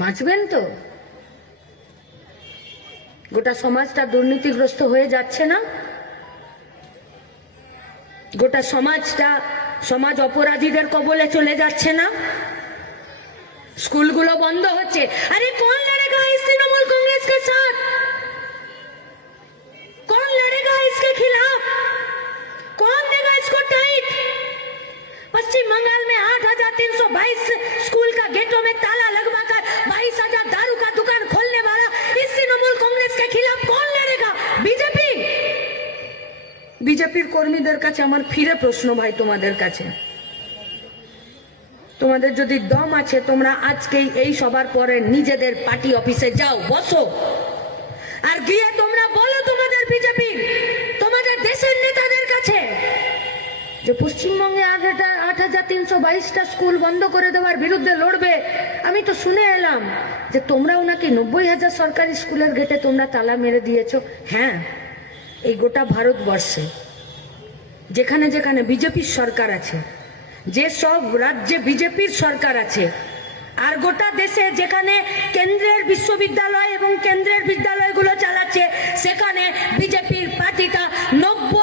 বাঁচবেন তো? গোটা সমাজটা দুর্নীতিগ্রস্ত হয়ে যাচ্ছে না? গোটা সমাজ অপরাধীদের কবলে চলে যাচ্ছে না? স্কুলগুলো বন্ধ হচ্ছে। আরে কোন লড়েগা ইস তৃণমূল कांग्रेस के साथ? कौन लड़ेगा इसके खिलाफ? कौन देगा इसको टाइट? पश्चिम बंगाल में 8,322 स्कूल का गेटों में ताला लगवाकर 22,000 दारू का दुकान खोलने वाला इस तृणमूल कांग्रेस के खिलाफ कौन लड़ेगा? बीजेपी। बीजेपीर কর্মীদের কাছে আমার ফিরে প্রশ্ন ভাই, তোমাদের কাছে, তোমাদের যদি দম আছে তোমরা আজকেই এই সবার পরে নিজেদের পার্টি অফিসে যাও, বসো, আর গিয়ে তোমরা বলো তোমাদের বিজেপি, তোমাদের দেশের নেতাদের কাছে যে পশ্চিমবঙ্গে 8,322টা স্কুল বন্ধ করে দেওয়ার বিরুদ্ধে লড়বে। আমি তো শুনে এলাম যে তোমরাও নাকি 90,000 সরকারি স্কুলের গেটে তোমরা তালা মেরে দিয়েছো। হ্যাঁ, এই গোটা ভারতবর্ষে যেখানে যেখানে বিজেপির সরকার আছে, যে সব রাজ্যে বিজেপির সরকার আছে, আর গোটা দেশে যেখানে কেন্দ্রের বিশ্ববিদ্যালয় এবং কেন্দ্রের বিদ্যালয়গুলো চালাচ্ছে, সেখানে বিজেপির পার্টিটা 90